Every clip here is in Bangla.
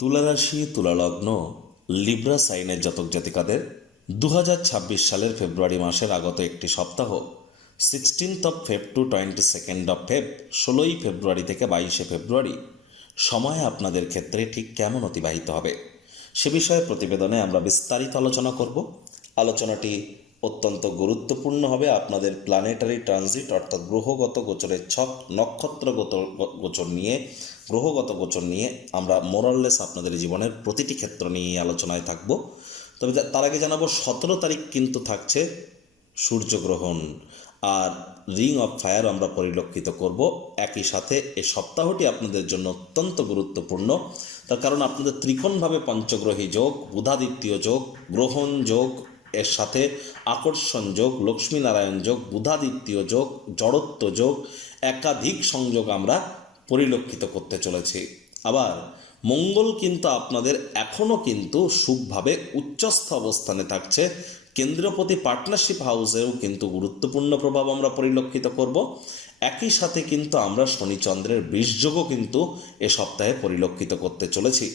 তুলা রাশি, তুলা লগ্ন, লিব্রা সাইনের জাতক জাতিকাদের 2026 সালের ফেব্রুয়ারি মাসের আগত একটি সপ্তাহ 16 টু 22 16 ফেব্রুয়ারি থেকে 22 ফেব্রুয়ারি সময় আপনাদের ক্ষেত্রে ঠিক কেমন অতিবাহিত হবে সে বিষয়ে প্রতিবেদনে আমরা বিস্তারিত আলোচনা করব। আলোচনাটি অত্যন্ত গুরুত্বপূর্ণ হবে আপনাদের প্ল্যানেটারি ট্রানজিট অর্থাৎ গ্রহগত গোচরের ছক, নক্ষত্রগত গোচর নিয়ে, গ্রহগত গোচর নিয়ে আমরা মোরাললেস আপনাদের জীবনের প্রতিটি ক্ষেত্র নিয়ে আলোচনায় থাকব। তবে তার আগে জানাবো 17 তারিখ কিন্তু থাকছে সূর্যগ্রহণ আর রিং অফ ফায়ার আমরা পরিলক্ষিত করব। একই সাথে এই সপ্তাহটি আপনাদের জন্য অত্যন্ত গুরুত্বপূর্ণ, তার কারণ আপনাদের ত্রিকোণভাবে পঞ্চগ্রহী যোগ, বুধাদিত্য যোগ, গ্রহণ যোগ, এর সাথে আকর্ষণ যোগ, লক্ষ্মীনারায়ণ যোগ, বুধাদিত্য যোগ, জড়ত্ব যোগ, একাধিক সংযোগ আমরা পরিলক্ষিত করতে চলেছি। আবার মঙ্গল কিন্তু আপনাদের এখনও কিন্তু শুভভাবে উচ্চস্থ অবস্থানে থাকছে। কেন্দ্রপতি পার্টনারশিপ হাউসেও কিন্তু গুরুত্বপূর্ণ প্রভাব আমরা পরিলক্ষিত করব। একই সাথে কিন্তু আমরা শনিচন্দ্রের বিষযোগও কিন্তু এ সপ্তাহে পরিলক্ষিত করতে চলেছি।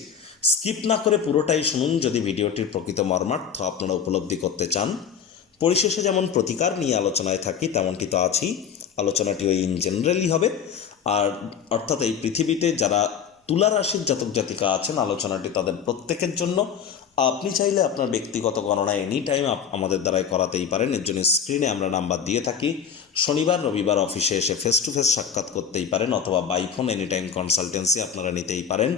স্কিপ না করে পুরোটাই শুনুন যদি ভিডিওটির প্রকৃত মর্মার্থ আপনারা উপলব্ধি করতে চান। পরিশেষে যেমন প্রতিকার নিয়ে আলোচনায় থাকি তেমনটি তো আছেই। আলোচনাটি ওই ইন জেনারেলই হবে, আর অর্থাৎ এই পৃথিবীতে যারা তুলা রাশির জাতক জাতিকা আছেন আলোচনাটি তাদের প্রত্যেকের জন্য। আপনি চাইলে আপনার ব্যক্তিগত গণনা এনি টাইম আমাদের দ্বারাই করাতেই পারেন। এর জন্য স্ক্রিনে আমরা নাম্বার দিয়ে থাকি। শনিবার রবিবার অফিসে এসে ফেস টু ফেস সাক্ষাৎ করতেই পারেন, অথবা by phone any time consultancy আপনারা নিতেই পারেন।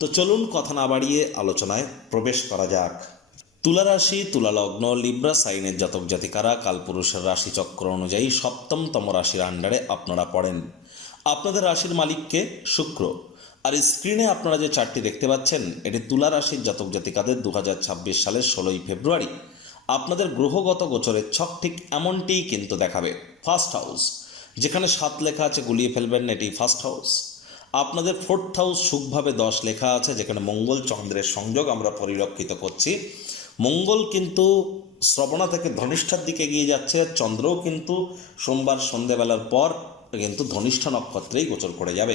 তো চলুন কথা না বাড়িয়ে আলোচনায় প্রবেশ করা যাক। তুলা রাশি, তুলা লগ্ন, লিব্রা সাইনের জাতক জাতিকারা কালপুরুষের রাশিচক্র অনুযায়ী সপ্তমতম রাশির আন্ডারে আপনারা পড়েন। আপনাদের রাশির মালিককে শুক্র। আর স্ক্রিনে আপনারা যে চারটি দেখতে পাচ্ছেন এটি তুলা রাশির জাতক জাতিকাদের 2026 সালের 16 ফেব্রুয়ারি আপনাদের গ্রহগত গোচরের ছক ঠিক এমনটিই কিন্তু দেখাবে। ফার্স্ট হাউস যেখানে 7 লেখা আছে গুলিয়ে ফেলবেন, এটি ফার্স্ট হাউস। আপনাদের ফোর্থ হাউস সুখভাবে 10 লেখা আছে, যেখানে মঙ্গল চন্দ্রের সংযোগ আমরা পরিলক্ষিত করছি। মঙ্গল কিন্তু শ্রবণা থেকে ধনিষ্ঠার দিকে এগিয়ে যাচ্ছে, চন্দ্রও কিন্তু সোমবার সন্ধেবেলার পর কিন্তু ধনিষ্ঠা নক্ষত্রেই গোচর করে যাবে।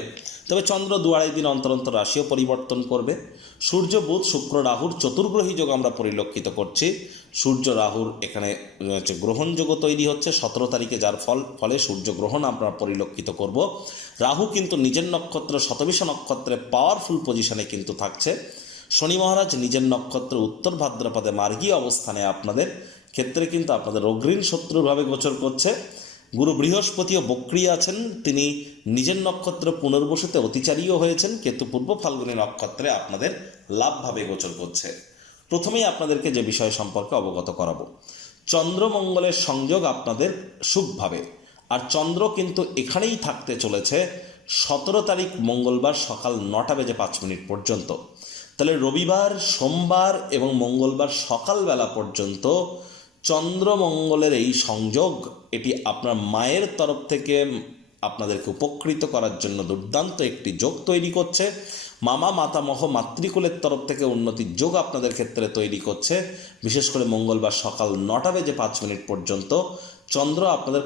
তবে চন্দ্র 2-2.5 দিন অন্তর অন্তর রাশিও পরিবর্তন করবে। সূর্য, বুধ, শুক্র, রাহুর চতুর্গ্রহী যোগ আমরা পরিলক্ষিত করছি। সূর্য রাহুর এখানে গ্রহণ যোগও তৈরি হচ্ছে 17 তারিখে, যার ফলে সূর্য গ্রহণ আমরা পরিলক্ষিত করব। রাহু কিন্তু নিজের নক্ষত্র শতবিষা নক্ষত্রে পাওয়ারফুল পজিশনে কিন্তু থাকছে। শনি মহারাজ নিজের নক্ষত্র উত্তর ভাদ্রপদে মার্গী অবস্থানে আপনাদের ক্ষেত্রে কিন্তু আপনাদের অগ্রীণ শত্রুভাবে গোচর করছে। গুরু বৃহস্পতিও বক্রী আছেন, তিনি নিজের নক্ষত্র পুনর্বসুতে অতিচারীও হয়েছেন। কেতু পূর্ব ফাল্গুনী নক্ষত্রে আপনাদের লাভভাবে গোচর করছে। প্রথমেই আপনাদেরকে যে বিষয় সম্পর্কে অবগত করাবো, চন্দ্রমঙ্গলের সংযোগ আপনাদের শুভভাবে, আর চন্দ্র কিন্তু এখানেই থাকতে চলেছে 17 তারিখ মঙ্গলবার সকাল 9:05 পর্যন্ত। তাহলে রবিবার, সোমবার এবং মঙ্গলবার সকালবেলা পর্যন্ত চন্দ্রমঙ্গলের এই সংযোগ এটি আপনার মায়ের তরফ থেকে আপনাদেরকে উপকৃত করার জন্য দুর্দান্ত একটি যোগ তৈরি করছে। মামা মাতামহ মাতৃকুলের তরফ থেকে উন্নতির যোগ আপনাদের ক্ষেত্রে তৈরি করছে। বিশেষ করে মঙ্গলবার সকাল 9:05 পর্যন্ত চন্দ্র আপনাদের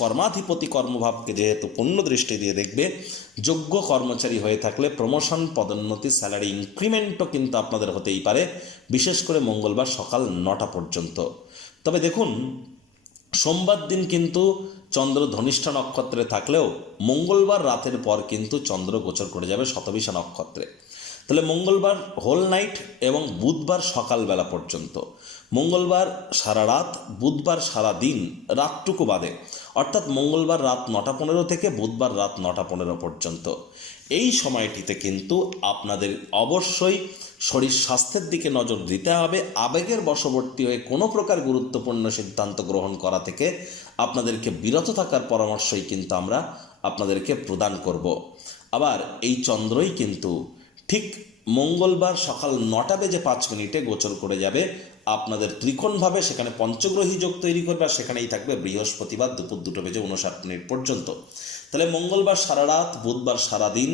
কর্মাধিপতি কর্মভাবকে যেহেতু পূর্ণ দৃষ্টি দিয়ে দেখবে, যোগ্য কর্মচারী হয়ে থাকলে প্রমোশন, পদোন্নতি, স্যালারি ইনক্রিমেন্টও কিন্তু আপনাদের হতেই পারে, বিশেষ করে মঙ্গলবার সকাল 9টা পর্যন্ত। তবে দেখুন, সোমবার দিন কিন্তু চন্দ্র ধনিষ্ঠা নক্ষত্রে থাকলেও মঙ্গলবার রাতের পর কিন্তু চন্দ্র গোচর করে যাবে শতবিষা নক্ষত্রে। তাহলে মঙ্গলবার হোল নাইট এবং বুধবার সকালবেলা পর্যন্ত, মঙ্গলবার সারা রাত, বুধবার সারা দিন রাতটুকু বাদে, অর্থাৎ মঙ্গলবার রাত 9:15 থেকে বুধবার রাত 9:15 পর্যন্ত এই সময়টিতে কিন্তু আপনাদের অবশ্যই শরীর স্বাস্থ্যের দিকে নজর দিতে হবে। আবেগের বশবর্তী হয়ে কোনো প্রকার গুরুত্বপূর্ণ সিদ্ধান্ত গ্রহণ করা থেকে আপনাদেরকে বিরত থাকার পরামর্শই কিন্তু আমরা আপনাদেরকে প্রদান করব। আবার এই চন্দ্রই কিন্তু ঠিক মঙ্গলবার সকাল 9:05 গোচর করে যাবে আপনাদের ত্রিকোণভাবে, সেখানে পঞ্চগ্রহী যোগ তৈরি করবে, আর সেখানেই থাকবে বৃহস্পতিবার দুপুর 2:59 পর্যন্ত। তাহলে মঙ্গলবার সারা রাত, বুধবার সারাদিন,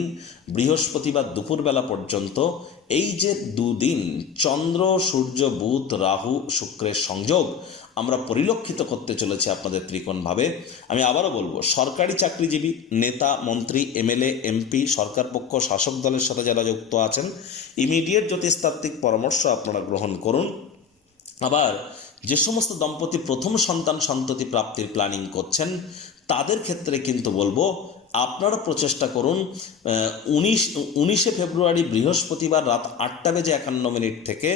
বৃহস্পতিবার দুপুরবেলা পর্যন্ত এই যে দুদিন চন্দ্র, সূর্য, বুধ, রাহু, শুক্রের সংযোগ আমরা পরিলক্ষিত করতে চলেছি আপনাদের ত্রিকোণভাবে। আমি আবারও বলবো, সরকারি চাকরিজীবী, নেতা, মন্ত্রী, এমএলএ, এমপি, সরকার পক্ষ, শাসক দলের সাথে যারা যুক্ত আছেন, ইমিডিয়েট জ্যোতিষতাত্ত্বিক পরামর্শ আপনারা গ্রহণ করুন। আবার যে সমস্ত দম্পতি প্রথম সন্তান সন্ততি প্রাপ্তির প্ল্যানিং করছেন তাদের ক্ষেত্রে কিন্তু বলবো আপনারা প্রচেষ্টা করুন 19শে ফেব্রুয়ারি বৃহস্পতিবার রাত 8:51 থেকে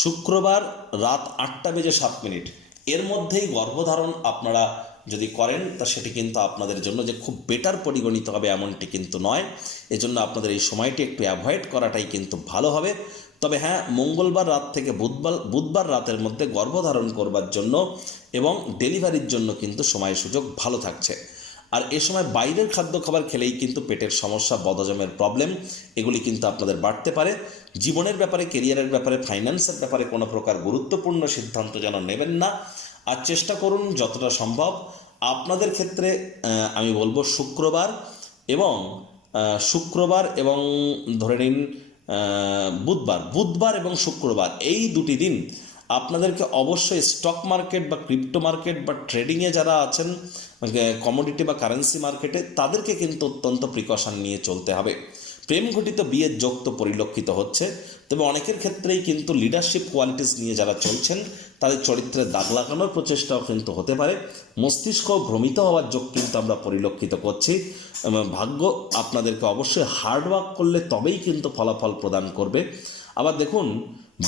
শুক্রবার রাত 8:07 এর মধ্যেই গর্ভধারণ আপনারা যদি করেন তা সেটি কিন্তু আপনাদের জন্য যে খুব বেটার পরিগণিত হবে এমনটি কিন্তু নয়। এজন্য আপনাদের এই সময়টি একটু অ্যাভয়েড করাটাই কিন্তু ভালো হবে। তবে হ্যাঁ, মঙ্গলবার রাত থেকে বুধবার রাতের মধ্যে গর্ভধারণ করবার জন্য এবং ডেলিভারির জন্য কিন্তু সময় সুযোগ ভালো থাকছে। আর এ সময় বাইরের খাদ্য খাবার খেলেই কিন্তু পেটের সমস্যা, বদহজমের প্রবলেম এগুলি কিন্তু আপনাদের বাড়তে পারে। জীবনের ব্যাপারে, কেরিয়ারের ব্যাপারে, ফাইন্যান্সের ব্যাপারে কোনো প্রকার গুরুত্বপূর্ণ সিদ্ধান্ত যেন নেবেন না। আর চেষ্টা করুন যতটা সম্ভব আপনাদের ক্ষেত্রে আমি বলবো শুক্রবার এবং ধরে নিন বুধবার এবং শুক্রবার এই দুটি দিন আপনাদেরকে অবশ্যই স্টক মার্কেট বা ক্রিপ্টো মার্কেট বা ট্রেডিংয়ে যারা আছেন, কমোডিটি বা কারেন্সি মার্কেটে, তাদেরকে কিন্তু অত্যন্ত প্রিকশন নিয়ে চলতে হবে। প্রেম ঘটিত বিয়ের যোগ তো পরিলক্ষিত হচ্ছে, তবে অনেকের ক্ষেত্রেই কিন্তু লিডারশিপ কোয়ালিটিস নিয়ে যারা চলছেন তাদের চরিত্রে দাগ লাগানোর প্রচেষ্টাও কিন্তু হতে পারে। মস্তিষ্ক ভ্রমিত হওয়ার যোগ কিন্তু আমরা পরিলক্ষিত করছি। ভাগ্য আপনাদেরকে অবশ্যই হার্ডওয়ার্ক করলে তবেই কিন্তু ফলাফল প্রদান করবে। আবার দেখুন,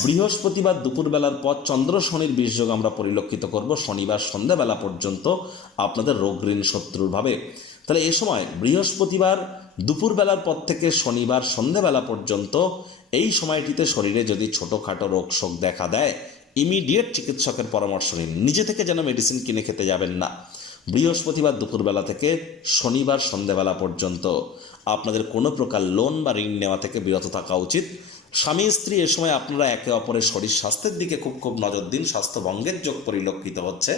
বৃহস্পতিবার দুপুরবেলার পর চন্দ্র শনির বিষযোগ আমরা পরিলক্ষিত করব শনিবার সন্ধ্যাবেলা পর্যন্ত আপনাদের রোগ ঋণ শত্রুর ভাবে। তাহলে এ সময় বৃহস্পতিবার দুপুরবেলার পর থেকে শনিবার সন্ধ্যাবেলা পর্যন্ত এই সময়টিতে শরীরে যদি ছোটোখাটো রোগ শোক দেখা দেয়, ইমিডিয়েট চিকিৎসকের পরামর্শ নিন। নিজে থেকে যেন মেডিসিন কিনে খেতে যাবেন না। বৃহস্পতিবার দুপুরবেলা থেকে শনিবার সন্ধ্যাবেলা পর্যন্ত আপনাদের কোনো প্রকার লোন বা ঋণ নেওয়া থেকে বিরত থাকা উচিত। স্বামী স্ত্রী এ সময় আপনারা একে অপরের শরীর স্বাস্থ্যের দিকে খুব নজর দিন। স্বাস্থ্যভঙ্গের যোগ পরিলক্ষিত হচ্ছে।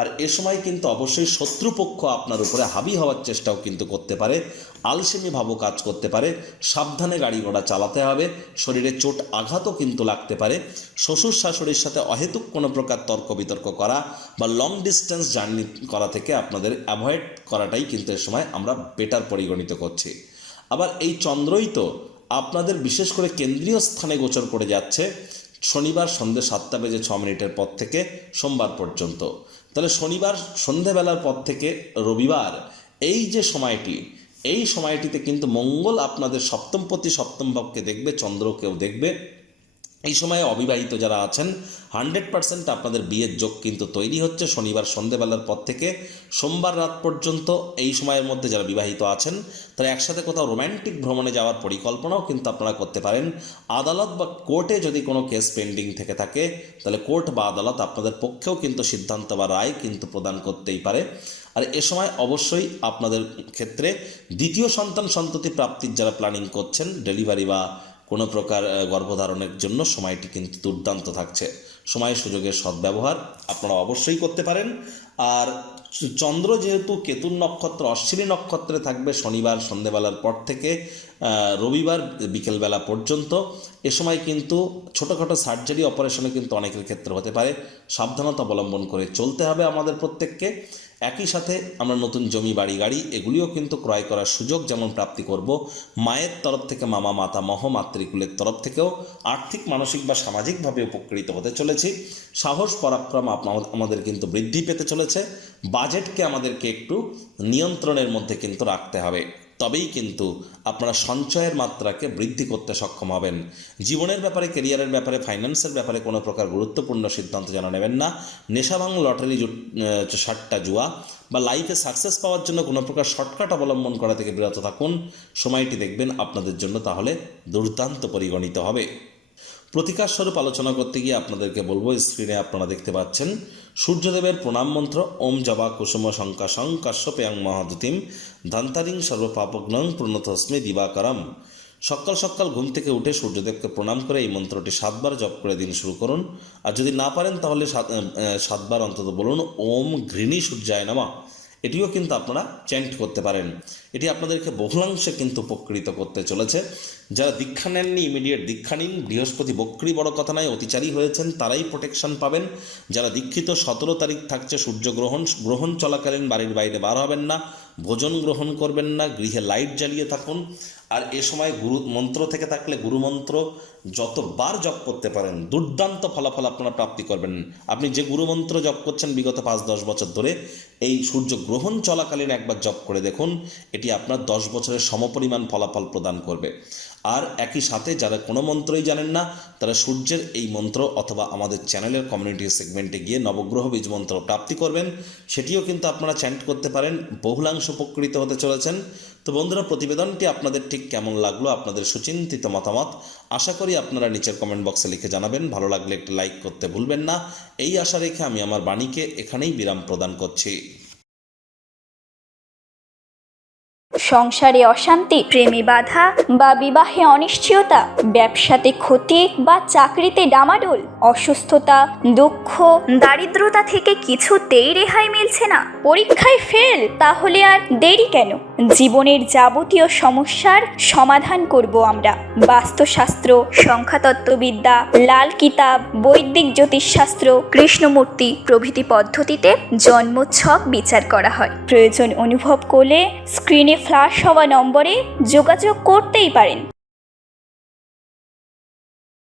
আর এ সময় কিন্তু অবশ্যই শত্রুপক্ষ আপনার উপরে হাবি হওয়ার চেষ্টাও কিন্তু করতে পারে, আলসেমি ভাবও কাজ করতে পারে। সাবধানে গাড়ি ঘোড়া চালাতে হবে। শরীরে চোট আঘাতও কিন্তু লাগতে পারে। শ্বশুর শাশুড়ির সাথে অহেতুক কোনো প্রকার তর্ক বিতর্ক করা বা লং ডিস্টেন্স জার্নি করা থেকে আপনাদের অ্যাভয়েড করাটাই কিন্তু এ সময় আমরা বেটার পরিগণিত করছি। আবার এই চন্দ্রই তো আপনাদের বিশেষ করে কেন্দ্রীয় স্থানে গোচর করে যাচ্ছে শনিবার সন্ধ্যে 7:06 পর থেকে সোমবার পর্যন্ত। তাহলে শনিবার সন্ধ্যাবেলার পর থেকে রবিবার এই যে সময়টি, এই সময়টিতে কিন্তু মঙ্গল আপনাদের সপ্তমপতি সপ্তম ভাবকে দেখবে, চন্দ্রকেও দেখবে। এই সময়ে অবিবাহিত যারা আছেন 100% আপনাদের বিয়ের যোগ কিন্তু তৈরি হচ্ছে শনিবার সন্ধ্যাবেলার পর থেকে সোমবার রাত পর্যন্ত। এই সময়ের মধ্যে যারা বিবাহিত আছেন তারা একসাথে কোথাও রোম্যান্টিক ভ্রমণে যাওয়ার পরিকল্পনাও কিন্তু আপনারা করতে পারেন। আদালত বা কোর্টে যদি কোনো কেস পেন্ডিং থেকে থাকে তাহলে কোর্ট বা আদালত আপনাদের পক্ষেও কিন্তু সিদ্ধান্ত বা রায় কিন্তু প্রদান করতেই পারে। আর এ সময় অবশ্যই আপনাদের ক্ষেত্রে দ্বিতীয় সন্তান সন্ততি প্রাপ্তির যারা প্ল্যানিং করছেন, ডেলিভারি বা কোনো প্রকার গর্ভধারণের জন্য সময়টি কিন্তু দুর্দান্ত থাকছে। সময় সুযোগের সদ্ব্যবহার আপনারা অবশ্যই করতে পারেন। আর চন্দ্র যেহেতু কেতুর নক্ষত্র অশ্বিনী নক্ষত্রে থাকবে শনিবার সন্ধ্যেবেলার পর থেকে রবিবার বিকেলবেলা পর্যন্ত, এ সময় কিন্তু ছোটোখাটো সার্জারি অপারেশনে কিন্তু অনেকের ক্ষেত্রে হতে পারে। সাবধানতা অবলম্বন করে চলতে হবে আমাদের প্রত্যেককে। একই সাথে আমরা নতুন জমি, বাড়ি, গাড়ি এগুলিও কিন্তু ক্রয় করার সুযোগ যেমন প্রাপ্তি করব, মায়ের তরফ থেকে, মামা, মাতামহ, মাতৃকুলের তরফ থেকেও আর্থিক, মানসিক বা সামাজিকভাবে উপকৃত হতে চলেছি। সাহস পরাক্রম আমাদের কিন্তু বৃদ্ধি পেতে চলেছে। বাজেটকে আমাদেরকে একটু নিয়ন্ত্রণের মধ্যে কিন্তু রাখতে হবে, তবেই কিন্তু আপনারা সঞ্চয়ের মাত্রাকে বৃদ্ধি করতে সক্ষম হবেন। জীবনের ব্যাপারে, কেরিয়ারের ব্যাপারে, ফাইন্যান্সের ব্যাপারে কোনো প্রকার গুরুত্বপূর্ণ সিদ্ধান্ত যেন নেবেন না। নেশাভাং, লটারি, সাট্টা, জুয়া বা লাইফে সাকসেস পাওয়ার জন্য কোনো প্রকার শর্টকাট অবলম্বন করা থেকে বিরত থাকুন। সময়টি দেখবেন আপনাদের জন্য তাহলে দুর্দান্ত পরিগণিত হবে। প্রতিকার স্বরূপ আলোচনা করতে গিয়ে আপনাদেরকে বলবো, স্ক্রিনে আপনারা দেখতে পাচ্ছেন সূর্যদেবের প্রণাম মন্ত্র ওম জবা কুসুম শঙ্কাশং কাশ্যপেয়ং মহাদুতিম ধান্তারিং সর্বপাপগ্নং প্রণতস্মে দিবাকরম। সকাল সকাল ঘুম থেকে উঠে সূর্যদেবকে প্রণাম করে এই মন্ত্রটি 7 বার জপ করে দিন শুরু করুন। আর যদি না পারেন তাহলে 7 বার অন্তত বলুন ওম ঘৃণী সূর্যায় নমঃ। এটিও কিন্তু আপনারা চ্যান্ট করতে পারেন। এটি আপনাদেরকে বহুলাংশে কিন্তু উপকৃত করতে চলেছে। যারা দীক্ষা নেননি ইমিডিয়েট দীক্ষা নিন। বৃহস্পতি বক্রী বড় কথা নয়, অতিচারী হয়েছেন তারাই প্রোটেকশন পাবেন। যারা দীক্ষিত 17 তারিখ থাকছে গ্রহণ চলাকালীন বাড়ির বাইরে বার হবেন না, ভোজন গ্রহণ করবেন না, গৃহে লাইট জ্বালিয়ে থাকুন। আর এ সময় গুরু মন্ত্র থেকে থাকলে গুরু মন্ত্র যতবার জপ করতে পারেন দুর্দান্ত ফলাফল আপনারা প্রাপ্তি করবেন। আপনি যে গুরু মন্ত্র জপ করছেন বিগত 5-10 বছর ধরে, এই সূর্য গ্রহণ চলাকালীন একবার জপ করে দেখুন, এটি আপনার 10 বছরের সমপরিমাণ ফলাফল প্রদান করবে। আর একই সাথে যারা কোনো মন্ত্রই জানেন না তারা সূর্যের এই মন্ত্র অথবা আমাদের চ্যানেলের কমিউনিটি সেগমেন্টে গিয়ে নবগ্রহ বীজ মন্ত্র প্রাপ্তি করবেন, সেটিও কিন্তু আপনারা চ্যান্ট করতে পারেন। বহুলাংশ উপকৃত হতে চলেছেন। তো বন্ধুরা, প্রতিবেদনটি আপনাদের ঠিক কেমন লাগলো, আপনাদের সুচিন্তিত মতামত আশা করি আপনারা নিচের কমেন্ট বক্সে লিখে জানাবেন। ভালো লাগলে একটি লাইক করতে ভুলবেন না। এই আশা রেখে আমি আমার বাণীকে এখানেই বিরাম প্রদান করছি। সংসারে অশান্তি, প্রেমে বাধা বা বিবাহে অনিশ্চয়তা, ব্যবসাতে ক্ষতি বা চাকরিতে ডামাডোল, অসুস্থতা, দুঃখ, দারিদ্রতা থেকে কিছুতেই রেহাই মিলছে না, পরীক্ষায় ফেল, তাহলে আর দেরি কেন? জীবনের যাবতীয় সমস্যার সমাধান করব আমরা। বাস্তুশাস্ত্র, সংখ্যাতত্ত্ববিদ্যা, লাল কিতাব, বৈদিক জ্যোতিষশাস্ত্র, কৃষ্ণমূর্তি প্রভৃতি পদ্ধতিতে জন্মছক বিচার করা হয়। প্রয়োজন অনুভব করলে স্ক্রিনে ফ্ল্যাশ হওয়া নম্বরে যোগাযোগ করতেই পারেন।